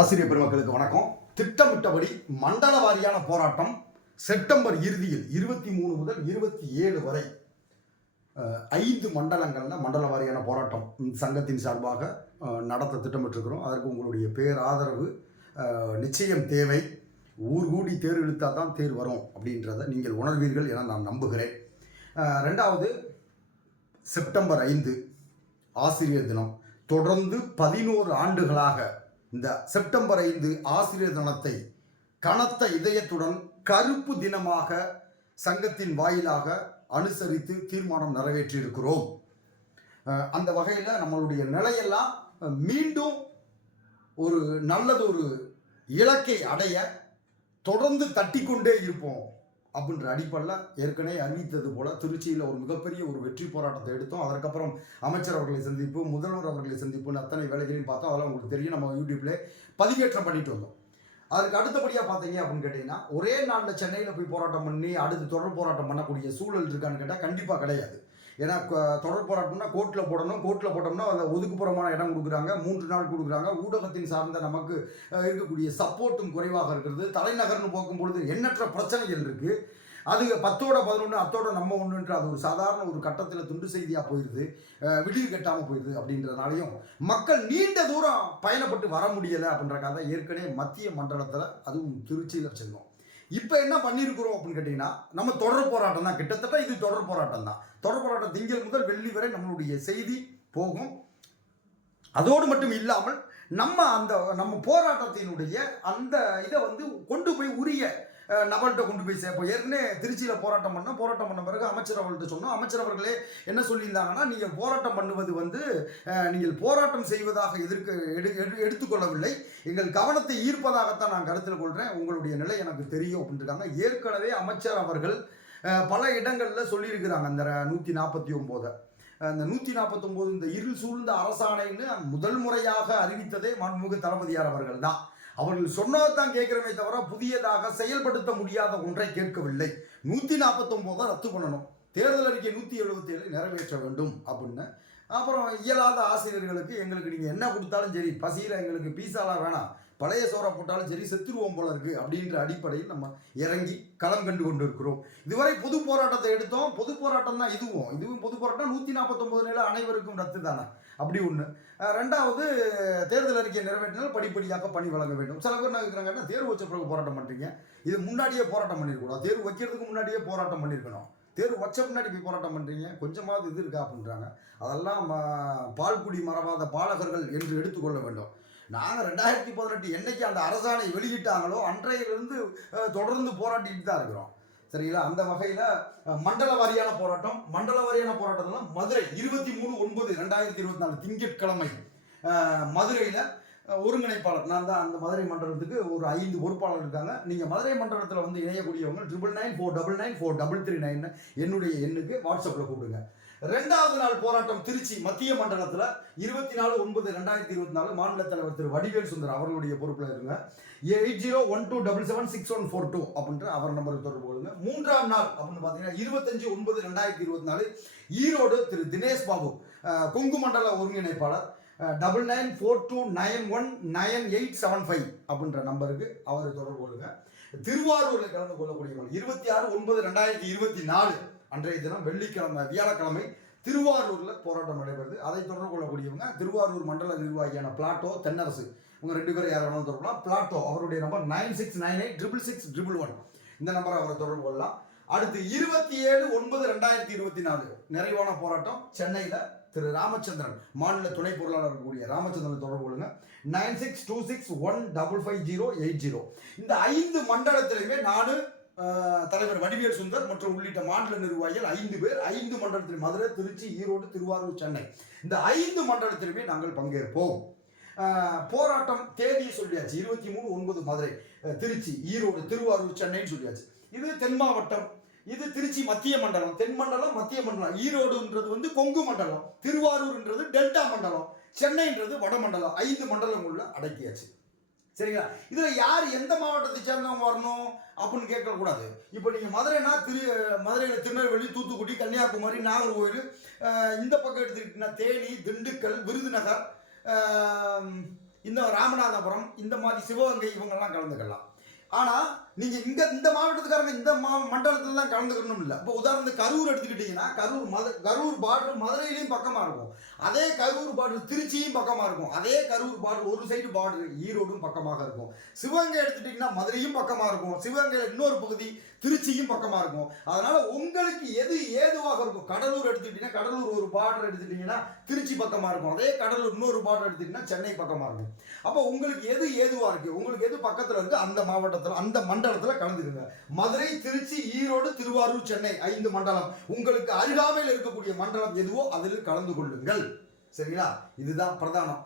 ஆசிரியர் பெருமக்களுக்கு வணக்கம். திட்டமிட்டபடி மண்டல வாரியான போராட்டம் செப்டம்பர் இறுதியில் இருபத்தி மூணு முதல் இருபத்தி ஏழு வரை ஐந்து மண்டலங்களில் மண்டல வாரியான போராட்டம் சங்கத்தின் சார்பாக நடத்த திட்டமிட்டிருக்கிறோம். அதற்கு உங்களுடைய பேராதரவு நிச்சயம் தேவை. ஊர் கூடி தேர் இழுத்தால் தான் தேர் வரும் அப்படின்றத நீங்கள் உணர்வீர்கள் என நான் நம்புகிறேன். ரெண்டாவது செப்டம்பர் ஐந்து ஆசிரியர் தினம். தொடர்ந்து பதினோரு ஆண்டுகளாக இந்த செப்டம்பர் ஐந்து ஆசிரியர் தினத்தை கனத்த இதயத்துடன் கருப்பு தினமாக சங்கத்தின் வாயிலாக அனுசரித்து தீர்மானம் நிறைவேற்றியிருக்கிறோம். அந்த வகையில் நம்மளுடைய நிலையெல்லாம் மீண்டும் ஒரு நல்லதொரு இலக்கை அடைய தொடர்ந்து தட்டிக்கொண்டே இருப்போம். அப்படின்ற அடிப்படையில் ஏற்கனவே அறிவித்தது போல திருச்சியில் ஒரு மிகப்பெரிய ஒரு வெற்றி போராட்டத்தை எடுத்தோம். அதற்கப்புறம் அமைச்சர் அவர்களை சந்திப்பு முதல்வர் அவர்களை சந்திப்புன்னு அத்தனை வேலைகளையும் பார்த்தோம். அதெல்லாம் உங்களுக்கு தெரியும். நம்ம யூடியூப்ல பதிவேற்றம் பண்ணிட்டு வந்தோம். அதுக்கு அடுத்தபடியாக பார்த்தீங்க அப்படின்னு கேட்டிங்கன்னா ஒரே நாளில் சென்னையில் போய் போராட்டம் பண்ணி அடுத்து தொடர் போராட்டம் பண்ணக்கூடிய சூழல் இருக்கான்னு கேட்டால் கண்டிப்பாக கிடையாது. ஏன்னா தொடர் போராட்டம்னா கோர்ட்டில் போடணும் கோர்ட்டில் போட்டோம்னா அந்த ஒதுக்குப்புறமான இடம் கொடுக்குறாங்க மூன்று நாள் கொடுக்குறாங்க. ஊடகத்தின் சார்ந்த நமக்கு இருக்கக்கூடிய சப்போர்ட்டும் குறைவாக இருக்கிறது. தலைநகர்னு போக்கும் பொழுது எண்ணற்ற பிரச்சனைகள் இருக்குது அது பத்தோட பதினொன்று அத்தோட நம்ம ஒன்றுன்ற அது ஒரு சாதாரண ஒரு கட்டத்தில் துண்டு செய்தியாக போயிடுது விடிவு கட்டாமல் போயிடுது அப்படின்றதுனாலையும் மக்கள் நீண்ட தூரம் பயணப்பட்டு வர முடியலை அப்படின்ற கதை ஏற்கனவே மத்திய மண்டலத்தில் அதுவும் திருச்சியில் செல்லும் இப்போ என்ன பண்ணியிருக்கிறோம் அப்படின்னு கேட்டிங்கன்னா நம்ம தொடர் போராட்டம் தான். கிட்டத்தட்ட இது தொடர் போராட்டம் தான். தொடர் போராட்டம் திங்கள் முதல் வெள்ளி வரை நம்மளுடைய செய்தி போகும். அதோடு மட்டும் இல்லாமல் நம்ம அந்த நம்ம போராட்டத்தினுடைய அந்த இதை வந்து கொண்டு போய் உரிய நபர்கிட்ட கொண்டு போய் சேர்ப்போம் ஏற்கனவே திருச்சியில் போராட்டம் பண்ணோம் போராட்டம் பண்ண பிறகு அமைச்சர் அவர்கள்ட்ட சொன்னோம். அமைச்சர் அவர்களே என்ன சொல்லியிருந்தாங்கன்னா நீங்கள் போராட்டம் பண்ணுவது வந்து நீங்கள் போராட்டம் செய்வதாக எதிர்க்க எடு எடு- எடுத்துக்கொள்ளவில்லை. எங்கள் கவனத்தை ஈர்ப்பதாகத்தான் நான் கருத்தில் கொள்கிறேன் உங்களுடைய நிலை எனக்கு தெரியும் அப்படின்ட்டுருக்காங்க ஏற்கனவே அமைச்சர் அவர்கள் பல இடங்களில் சொல்லியிருக்கிறாங்க அந்த நூற்றி நாற்பத்தி ஒம்போதை. அந்த நூற்றி நாற்பத்தொம்போது இந்த இருள் சூழ்ந்த அரசாணைன்னு முதல் முறையாக அறிவித்ததே மன்முக தளபதியார் அவர்கள் தான் அவர்கள் சொன்னதான் கேட்கிறமே தவிர புதியதாக செயல்படுத்த முடியாத ஒன்றை கேட்கவில்லை. நூற்றி நாற்பத்தொம்போதை ரத்து பண்ணணும். தேர்தல் அறிக்கை நூற்றி எழுபத்தி ஏழை நிறைவேற்ற வேண்டும் அப்படின்னு. அப்புறம் இயலாத ஆசிரியர்களுக்கு எங்களுக்கு நீங்கள் என்ன கொடுத்தாலும் சரி பசியில் எங்களுக்கு பீஸாலாம் வேணாம். பழைய சோறா போட்டாலும் சரி செத்துருவோம் போல இருக்கு அப்படின்ற அடிப்படையில் நம்ம இறங்கி களம் கண்டு கொண்டு இருக்கிறோம் இதுவரை பொது போராட்டத்தை எடுத்தோம். பொது போராட்டம் தான் இதுவும். இதுவும் பொது போராட்டம். நூற்றி நாற்பத்தொம்பது நில அனைவருக்கும் ரத்து தானே? அப்படி ஒன்று ரெண்டாவது தேர்தல் அறிக்கை நிறைவேற்றினால் படிப்படியாக பணி வழங்க வேண்டும். சில பேர் என்ன கேட்குறாங்கன்னா தேர்வு வச்ச பிறகு போராட்டம் பண்ணுறீங்க இது முன்னாடியே போராட்டம் பண்ணியிருக்கூடாது தேர்வு வைக்கிறதுக்கு முன்னாடியே போராட்டம் பண்ணியிருக்கணும் தேர்வு வச்ச முன்னாடி போய் போராட்டம் பண்ணுறீங்க கொஞ்சமாவது இது இருக்கா அப்படின்றாங்க. அதெல்லாம் ம- பால்குடி மறவாத பாலகர்கள் என்று எடுத்துக்கொள்ள வேண்டும். நாங்கள் ரெண்டாயிரத்தி பதினெட்டு என்னைக்கு அந்த அரசாணை வெளியிட்டாங்களோ அன்றையிலிருந்து தொடர்ந்து போராட்டிட்டு தான் இருக்கிறோம். சரிங்களா? அந்த வகையில் மண்டல வாரியான போராட்டம் மண்டல வாரியான போராட்டத்தில் மதுரை. இருபத்தி மூணு ஒன்பது ரெண்டாயிரத்தி இருபத்தி நாலு திங்கட்கிழமை. மதுரையில் ஒருங்கிணைப்பாளர் நான் தான் அந்த மதுரை மண்டலத்துக்கு ஒரு ஐந்து பொறுப்பாளர் இருக்காங்க. நீங்கள் மதுரை மண்டலத்தில் வந்து இணையக்கூடியவங்க triple nine four double nine four double three nine என்னுடைய எண்ணுக்கு வாட்ஸ்அப்பில் கூப்பிடுங்க. ரெண்டாவது நாள் போராட்டம் திருச்சி மத்திய மண்டலத்தில் இருபத்தி நாலு ஒன்பது ரெண்டாயிரத்தி இருபத்தி நாலு மாநில தலைவர் திரு வடிவேல் சுந்தர் அவர்களுடைய பொறுப்பில் இருங்க. Eight zero one two double seven six one four two அப்படின்ற அவர் நம்பருக்கு தொடர்பு கொள்ளுங்க. மூன்றாம் நாள் அப்படின்னு பார்த்தீங்கன்னா இருபத்தஞ்சு ஒன்பது ரெண்டாயிரத்தி இருபத்தி நாலு ஈரோடு திரு தினேஷ் பாபு கொங்கு மண்டல ஒருங்கிணைப்பாளர் double nine four two nine one nine eight seven five அப்படின்ற நம்பருக்கு அவரை தொடர்பு கொள்ளுங்க. திருவாரூரில் கலந்து கொள்ளக்கூடியவர்கள் இருபத்தி ஆறு ஒன்பது ரெண்டாயிரத்தி இருபத்தி நாலு அன்றைய தினம் வெள்ளிக்கிழமை வியாழக்கிழமை திருவாரூரில் போராட்டம் நடைபெறுது. அதை தொடர்பு கொள்ளக்கூடியவங்க திருவாரூர் மண்டல நிர்வாகியான பிளாட்டோ தென்னரசு. இவங்க ரெண்டு பேரும் யார் வேணாலும் தொடரலாம் பிளாட்டோ அவருடைய number nine six nine eight triple six triple one. இந்த நம்பரை அவரை தொடர்பு கொள்ளலாம். அடுத்து இருபத்தி ஏழு ஒன்பது ரெண்டாயிரத்தி இருபத்தி நாலு. நிறைவான போராட்டம் சென்னையில் திரு ராமச்சந்திரன் மாநில துணை பொருளாளர் இருக்கக்கூடிய ராமச்சந்திரன் தொடர்பு கொள்ளுங்க. Nine six two six one double five zero eight zero. இந்த ஐந்து மண்டலத்திலையுமே நானு தலைவர் வடிவேல் சுந்தர் மற்றும் உள்ளிட்ட மாநில நிர்வாகிகள் ஐந்து பேர் ஐந்து மண்டலத்தில் மதுரை திருச்சி ஈரோடு திருவாரூர் சென்னை. இந்த ஐந்து மண்டலத்திலுமே நாங்கள் பங்கேற்போம். போராட்டம் தேதியை சொல்லியாச்சு. இருபத்தி மூணு ஒன்பது மதுரை திருச்சி ஈரோடு திருவாரூர் சென்னைன்னு சொல்லியாச்சு. இது தென் மாவட்டம். இது திருச்சி மத்திய மண்டலம். தென் மண்டலம் மத்திய மண்டலம். ஈரோடுன்றது வந்து கொங்கு மண்டலம். திருவாரூர்ன்றது டெல்டா மண்டலம். சென்னைன்றது வடமண்டலம் ஐந்து மண்டலம் உள்ள அடக்கியாச்சு. சரிங்களா? இதில் யார் எந்த மாவட்டத்தை சேர்ந்தவங்க வரணும் அப்படின்னு கேட்கக்கூடாது. இப்போ நீங்கள் மதுரைனா திரு மதுரையில் திருநெல்வேலி தூத்துக்குடி கன்னியாகுமரி நாகர்கோவில் இந்த பக்கம் எடுத்துக்கிட்டிங்கன்னா தேனி திண்டுக்கல் விருதுநகர் இந்த ராமநாதபுரம் இந்த மாதிரி சிவகங்கை இவங்கெல்லாம் கலந்துக்கலாம். ஆனால் நீங்கள் இங்கே இந்த மாவட்டத்துக்காரங்க இந்த மா மண்டலத்தில் தான் கலந்துக்கணும் இல்லை இப்போ உதாரணத்துக்கு கரூர் எடுத்துக்கிட்டிங்கன்னா கரூர் மத கரூர் பார்டர் மதுரையிலையும் பக்கமாக இருக்கும். அதே கரூர் பார்டர் திருச்சியும் பக்கமாக இருக்கும். அதே கரூர் பார்டர் ஒரு சைடு பார்டர் ஈரோடும் பக்கமாக இருக்கும். சிவகங்கை எடுத்துட்டிங்கன்னா மதுரையும் பக்கமாக இருக்கும். சிவகங்கையில் இன்னொரு பகுதி திருச்சியும் பக்கமாக இருக்கும். அதனால் உங்களுக்கு எது ஏதுவாக இருக்கும்? கடலூர் எடுத்துக்கிட்டிங்கன்னா கடலூர் ஒரு பார்டர் எடுத்துக்கிட்டிங்கன்னா திருச்சி பக்கமாக இருக்கும். அதே கடலூர் இன்னொரு பார்டர் எடுத்துக்கிட்டிங்கன்னா சென்னை பக்கமாக இருக்கும். அப்போ உங்களுக்கு எது ஏதுவாக இருக்குது உங்களுக்கு எது பக்கத்தில் இருக்குது அந்த மாவட்டத்தில் அந்த மண்டலத்தில் கலந்துக்குங்க. மதுரை திருச்சி ஈரோடு திருவாரூர் சென்னை ஐந்து மண்டலம். உங்களுக்கு அருகாமையில் இருக்கக்கூடிய மண்டலம் எதுவோ அதில் கலந்து கொள்ளுங்கள். சரிங்களா? இதுதான் பிரதானம்.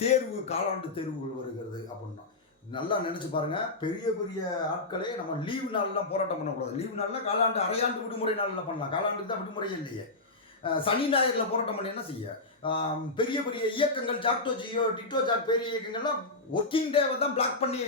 தேர்வு காலாண்டு தேர்வுகள் வருகிறது அப்படின்னா. நல்லா நினைச்சு பாருங்க. பெரிய பெரிய ஆட்களே நம்ம லீவு நாள்லாம் போராட்டம் பண்ணக்கூடாது. லீவு நாளில் காலாண்டு அரையாண்டு விடுமுறை நாளில் பண்ணலாம். காலாண்டு தான் விடுமுறையே இல்லையே. சனி ஞாயிறுல போராட்டம் பண்ணி என்ன செய்ய? பெரிய பெரிய இயக்கங்கள் ஜாக்டோ ஜியோ டிட்டோ ஜாக் பெரிய இயக்கங்கள்லாம் ஒர்க்கிங் டேவை தான் பிளாக் பண்ணி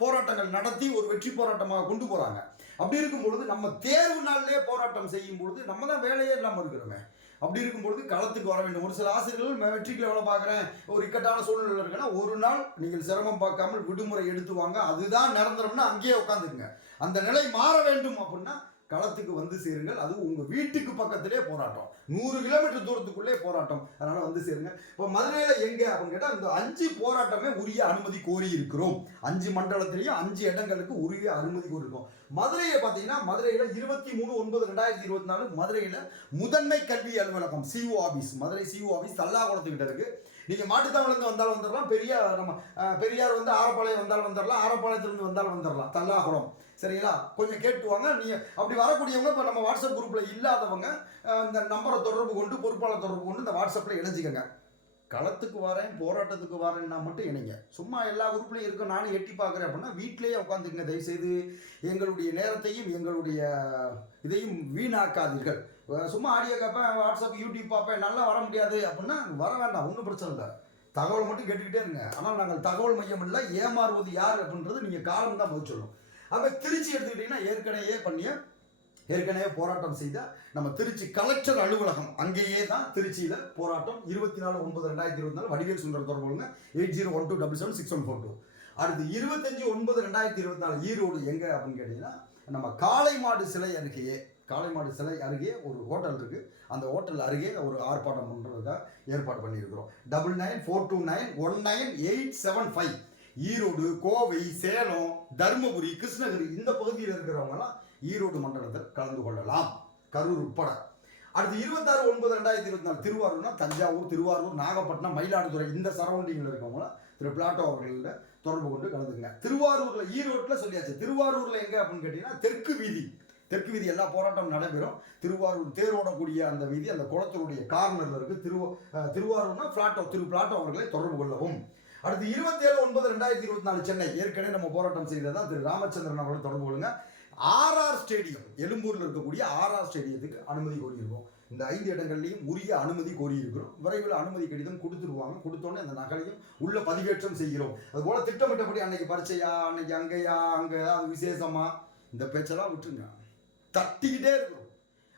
போராட்டங்கள் நடத்தி ஒரு வெற்றி போராட்டமாக கொண்டு போகிறாங்க அப்படி இருக்கும் பொழுது நம்ம தேர்வு நாள்லேயே போராட்டம் செய்யும் பொழுது நம்ம தான் வேலையே இல்லாமல் இருக்கிறோமே. அப்படி இருக்கும் பொழுது களத்துக்கு வர வேண்டும். ஒரு சில ஆசிரியர்கள் வெற்றிக்கு எவ்வளோ பார்க்குறேன்? ஒரு இக்கட்டான சூழ்நிலை இருக்குன்னா ஒரு நாள் நீங்கள் சிரமம் பார்க்காமல் விடுமுறை எடுத்து வாங்க. அதுதான் நிரந்தரம்னா அங்கேயே உட்காந்துக்குங்க அந்த நிலை மாற வேண்டும் அப்படின்னா களத்துக்கு வந்து சேருங்கள். அது உங்க வீட்டுக்கு பக்கத்திலே போராட்டம். நூறு கிலோமீட்டர் தூரத்துக்குள்ளே போராட்டம். அதனால வந்து சேருங்க. இப்போ மதுரையில் எங்கே அப்படின்னு கேட்டால் இந்த அஞ்சு போராட்டமே உரிய அனுமதி கோரி இருக்கிறோம். அஞ்சு மண்டலத்திலையும் அஞ்சு இடங்களுக்கு உரிய அனுமதி கோரிக்கும் மதுரையை பார்த்தீங்கன்னா மதுரையில் இருபத்தி மூணு ஒன்பது ரெண்டாயிரத்தி இருபத்தி நாலு மதுரையில் முதன்மை கல்வி அலுவலகம் CO office Madurai CO office தல்லாகுளத்துக்கிட்ட இருக்கு. நீங்கள் மாட்டுத்தாவளந்து வந்தாலும் வந்துடலாம் பெரியார் நம்ம பெரியார் வந்து ஆரப்பாளையம் வந்தாலும் வந்துடலாம் ஆரப்பாளையத்துலேருந்து வந்தாலும் வந்துடலாம் தல்லாகுளம். சரிங்களா? கொஞ்சம் கேட்டுவாங்க நீ அப்படி வரக்கூடியவங்க இப்போ நம்ம வாட்ஸ்அப் குரூப்பில் இல்லாதவங்க இந்த நம்பரை தொடர்பு கொண்டு பொறுப்பாளர் தொடர்பு கொண்டு இந்த வாட்ஸ்அப்பில் இணைஞ்சிக்கங்க. களத்துக்கு வரேன் போராட்டத்துக்கு வரேன்னா மட்டும் இணைங்க. சும்மா எல்லா குரூப்லையும் இருக்கும் நானும் எட்டி பார்க்குறேன் அப்படின்னா வீட்டிலேயே உட்காந்துக்குங்க தயவுசெய்து எங்களுடைய நேரத்தையும் எங்களுடைய இதையும் வீணாக்காதீர்கள். சும்மா ஆடியோ கேட்பேன் வாட்ஸ்அப் யூடியூப் பார்ப்பேன் நல்லா வர முடியாது அப்படின்னா வர வேண்டாம் ஒன்றும் பிரச்சனை இல்லை. தகவல் மட்டும் கேட்டுக்கிட்டே இருங்க. ஆனால் நாங்கள் தகவல் மையம் இல்லை ஏமாறுவது யார் அப்படின்றது நீங்கள் காலம் தான் பதில் சொல்லணும். அப்போ திருச்சி எடுத்துக்கிட்டிங்கன்னா ஏற்கனவே பண்ணிய ஏற்கனவே போராட்டம் செய்த நம்ம திருச்சி கலெக்டர் அலுவலகம். அங்கேயே தான் திருச்சியில் போராட்டம். இருபத்தி நாலு ஒன்பது ரெண்டாயிரத்தி இருபத்தி நாலு Vadivel Sundara தொடர்புங்க eight zero one two double seven six one four two. அடுத்து இருபத்தஞ்சு ஒன்பது ரெண்டாயிரத்தி இருபத்தி நாலு ஈரோடு எங்கே அப்படின்னு கேட்டிங்கன்னா நம்ம காளை மாடு சிலை அருகேயே காளை மாடு சிலை அருகே ஒரு ஹோட்டல் இருக்குது அந்த ஹோட்டல் அருகே ஒரு ஆர்ப்பாட்டம் பண்ணுறதுக்காக ஏற்பாடு பண்ணியிருக்கிறோம். Double nine four two nine one nine eight seven five. Erode Kovai Salem Dharmapuri Krishnagiri இந்த பகுதியில் இருக்கிறவங்கலாம் ஈரோடு மண்டலத்தில் கலந்து கொள்ளலாம். கரூர் உட்பட. அடுத்து இருபத்தாறு ஒன்பது ரெண்டாயிரத்தி இருபத்தி நாலு திருவாரூர்னா தஞ்சாவூர் திருவாரூர் நாகப்பட்டினம் மயிலாடுதுறை இந்த சரௌண்டிங்கில் இருக்கவங்களாம் திரு பிளாட்டோ அவர்கள தொடர்பு கொண்டு கலந்துங்க திருவாரூரில் ஈரோட்டில் சொல்லியாச்சு. திருவாரூரில் எங்கே அப்படின்னு கேட்டிங்கன்னா தெற்கு வீதி. தெற்கு வீதி எல்லா போராட்டம் நடைபெறும். திருவாரூர் தேரோடக்கூடிய அந்த வீதி அந்த குளத்தினுடைய கார்னரில் இருக்குது திரு திருவாரூர்னா பிளாட்டோ திரு பிளாட்டோ அவர்களை தொடர்பு கொள்ளவும். அடுத்து இருபத்தி ஏழு ஒன்பது ரெண்டாயிரத்தி இருபத்தி நாலு சென்னை. ஏற்கனவே நம்ம போராட்டம் செய்ததா திரு ராமச்சந்திரன் அவர்களை தொடர்பு கொள்ளுங்க. ஆர்ஆர் ஸ்டேடியம் எழும்பூரில் இருக்கக்கூடிய ஆர்ஆர் ஸ்டேடியத்துக்கு அனுமதி கோரியிருக்கோம். இந்த ஐந்து இடங்கள்லையும் உரிய அனுமதி கோரியிருக்கிறோம். விரைவில் அனுமதி கடிதம் கொடுத்துருவாங்க. கொடுத்தோன்னே அந்த நகலையும் உள்ள பதிவேற்றம் செய்கிறோம். அதுபோல திட்டமிட்டபடி அன்னைக்கு பரிச்சையா அன்னைக்கு அங்கேயா அங்கே அது விசேஷமா? இந்த பேச்செல்லாம் விட்டுருங்க. தட்டிக்கிட்டே இருக்கும்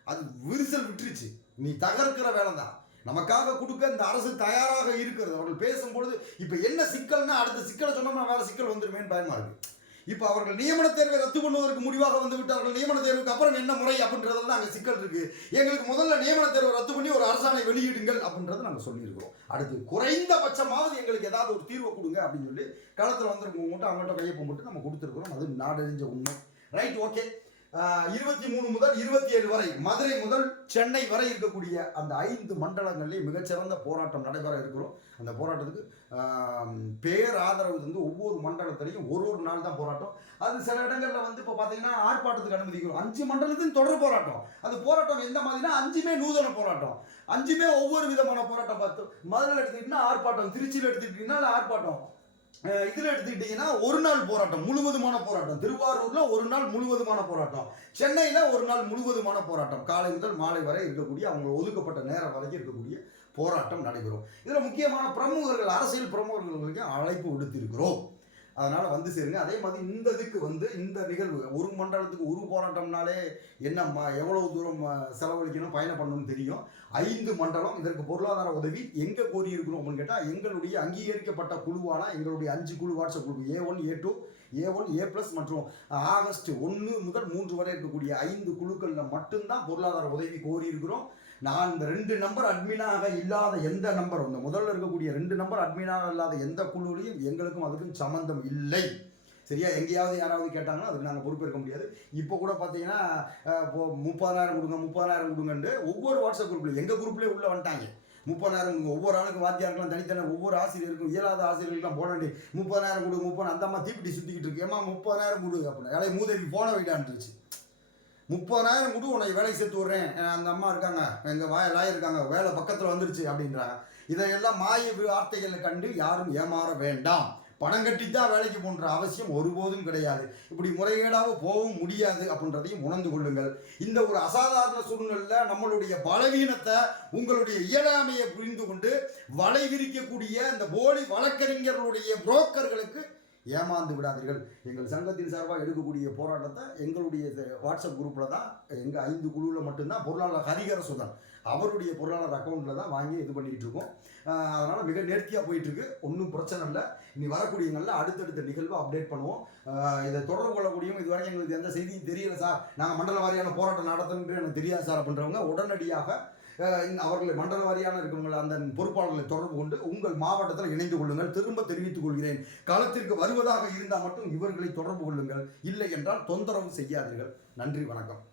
அது விரிசல் விட்டுருச்சு. நீ தகர்க்கிற வேலை தான் நமக்காக கொடுக்க இந்த அரசு தயாராக இருக்கிறது. அவர்கள் பேசும்பொழுது இப்போ என்ன சிக்கல்னா அடுத்த சிக்கலை சொன்னோம்னா வேற சிக்கல் வந்துருமேன்னு பயமாக இருக்குது இப்போ அவர்கள் நியமன தேர்வை ரத்து பண்ணுவதற்கு முடிவாக வந்து விட்டார்கள். நியமன தேர்வுக்கு அப்புறம் என்ன முறை அப்படின்றதுல தான் அங்கே சிக்கல் இருக்குது எங்களுக்கு முதல்ல நியமன தேர்வை ரத்து பண்ணி ஒரு அரசாணை வெளியிடுங்கள் அப்படின்றத நாங்கள் சொல்லியிருக்கிறோம். அடுத்து குறைந்தபட்சமாவது எங்களுக்கு ஏதாவது ஒரு தீர்வை கொடுங்க அப்படின்னு சொல்லி களத்தில் வந்திருக்கவங்க மட்டும் அவங்கள்ட்ட கையொப்பம் போட்டு நம்ம கொடுத்துருக்குறோம். அது நாடறிஞ்ச உண்மை. ரைட் ஓகே இருபத்தி மூணு முதல் இருபத்தி ஏழு வரை மதுரை முதல் சென்னை வரை இருக்கக்கூடிய அந்த ஐந்து மண்டலங்கள்லேயும் மிகச்சிறந்த போராட்டம் நடைபெற இருக்கிறோம். அந்த போராட்டத்துக்கு பேராதரவு வந்து ஒவ்வொரு மண்டலத்திலையும் ஒரு ஒரு நாள் தான் போராட்டம். அது சில இடங்களில் வந்து இப்போ பார்த்தீங்கன்னா ஆர்ப்பாட்டத்துக்கு அனுமதிக்கிறோம். அஞ்சு மண்டலத்தையும் தொடர் போராட்டம். அந்த போராட்டம் எந்த மாதிரினா அஞ்சுமே நூதன போராட்டம். அஞ்சுமே ஒவ்வொரு விதமான போராட்டம் பார்த்து மதுரையில் எடுத்துக்கிட்டீங்கன்னா ஆர்ப்பாட்டம் திருச்சியில் எடுத்துக்கிட்டீங்கன்னா ஆர்ப்பாட்டம். இதில் எடுத்துக்கிட்டீங்கன்னா ஒரு நாள் போராட்டம் முழுவதுமான போராட்டம். திருவாரூர்ல ஒரு நாள் முழுவதுமான போராட்டம். சென்னையில் ஒரு நாள் முழுவதுமான போராட்டம். காலை முதல் மாலை வரை இருக்கக்கூடிய அவங்க ஒதுக்கப்பட்ட நேரம் வரைக்கும் இருக்கக்கூடிய போராட்டம் நடைபெறும். இதில் முக்கியமான பிரமுகர்கள் அரசியல் பிரமுகர்களுக்கு அழைப்பு விடுத்திருக்கிறோம். அதனால் வந்து சேருங்க. அதே மாதிரி இந்த இதுக்கு வந்து இந்த நிகழ்வு ஒரு மண்டலத்துக்கு ஒரு போராட்டம்னாலே என்ன ம- எவ்வளவு தூரம் செலவழிக்கணும் பயணம் பண்ணணும்னு தெரியும். ஐந்து மண்டலம் இதற்கு பொருளாதார உதவி எங்கே கோரியிருக்கணும் அப்படின்னு கேட்டால் எங்களுடைய அங்கீகரிக்கப்பட்ட குழுவான எங்களுடைய அஞ்சு குழு வாட்ஸ்அப் குழு A one A two A one A plus மற்றும் ஆகஸ்ட் ஒன்று முதல் மூன்று வரை இருக்கக்கூடிய ஐந்து குழுக்களில் மட்டும்தான் பொருளாதார உதவி கோரி இருக்கிறோம் நான் இந்த ரெண்டு நம்பர் அட்மினாக இல்லாத எந்த நம்பர் இந்த முதல்ல இருக்கக்கூடிய ரெண்டு நம்பர் அட்மினாக இல்லாத எந்த குழுவிலையும் எங்களுக்கும் அதுக்கும் சம்மந்தம் இல்லை. சரியா? எங்கேயாவது யாராவது கேட்டாங்கன்னா அதுக்கு நாங்கள் பொறுப்பேற்க முடியாது. இப்போ கூட பார்த்தீங்கன்னா இப்போ முப்பதாயிரம் கொடுங்க முப்பதாயிரம் கொடுங்கன்ட்டு ஒவ்வொரு வாட்ஸ்அப் குரூப்லையும் எங்கள் குரூப்லேயே உள்ளே வந்துட்டாங்க. முப்பதாயிரம் கொடுங்க ஒவ்வொரு ஆளுக்கும் வாத்தியாருக்கெல்லாம் தனித்தனி ஒவ்வொரு ஆசிரியருக்கும் இயலாத ஆசிரியர்களுக்கெல்லாம் போட வேண்டிய முப்பதாயிரம் கொடுங்க முப்பது அந்த அம்மா தீப்பிட்டி சுற்றிக்கிட்டு இருக்கு. ஏமா முப்பதாயிரம் கொடுங்க அப்படின்னா வேலையை மூதேவி போன வைடான்ட்டுருச்சு முப்பதாயிரம் கொடு உன்னை வேலைக்கு சேர்த்து விட்றேன். அந்த அம்மா இருக்காங்க. எங்கள் வாய இருக்காங்க. வேலை பக்கத்தில் வந்துருச்சு அப்படின்றாங்க. இதையெல்லாம் மாய வார்த்தைகளை கண்டு யாரும் ஏமாற வேண்டாம். பணம் கட்டி தான் வேலைக்கு போன்ற அவசியம் ஒருபோதும் கிடையாது. இப்படி முறைகேடாக போகவும் முடியாது அப்படின்றதையும் உணர்ந்து கொள்ளுங்கள். இந்த ஒரு அசாதாரண சூழ்நிலையில் நம்மளுடைய பலவீனத்தை உங்களுடைய இயலாமையை புரிந்து கொண்டு வலை விரிக்கக்கூடிய இந்த போலி வழக்கறிஞர்களுடைய புரோக்கர்களுக்கு ஏமாந்து விடாதீர்கள். எங்கள் சங்கத்தின் சார்பாக எடுக்கக்கூடிய போராட்டத்தை எங்களுடைய இது- வாட்ஸ்அப் குரூப்பில் தான் எங்கள் ஐந்து குழுவில் மட்டும்தான் பொருளாளர் ஹரிகர சுதன் அவருடைய பொருளாளர் அக்கௌண்ட்டில் தான் வாங்கி இது பண்ணிக்கிட்டு இருக்கோம். அதனால் மிக நேர்த்தியாக போயிட்டுருக்கு. ஒன்றும் பிரச்சனை இல்லை. இனி வரக்கூடிய நல்ல அடுத்தடுத்த நிகழ்வு அப்டேட் பண்ணுவோம். இதை தொடர்பு கொள்ளக்கூடியவங்க இது வரைக்கும் எங்களுக்கு எந்த செய்தியும் தெரியல சார். நாங்கள் மண்டல வாரியான போராட்டம் நடத்தணுன்ட்டு எனக்கு தெரியாது சார் அப்படின்றவங்க உடனடியாக அவர்களை மண்டல வாரியான இருக்கிறவங்க அந்த பொறுப்பாளர்களை தொடர்பு கொண்டு உங்கள் மாவட்டத்தில் இணைந்து கொள்ளுங்கள் திரும்ப தெரிவித்துக் கொள்கிறேன். களத்திற்கு வருவதாக இருந்தால் மட்டும் இவர்களை தொடர்பு கொள்ளுங்கள். இல்லை என்றால் தொந்தரவு செய்யாதீர்கள். நன்றி வணக்கம்.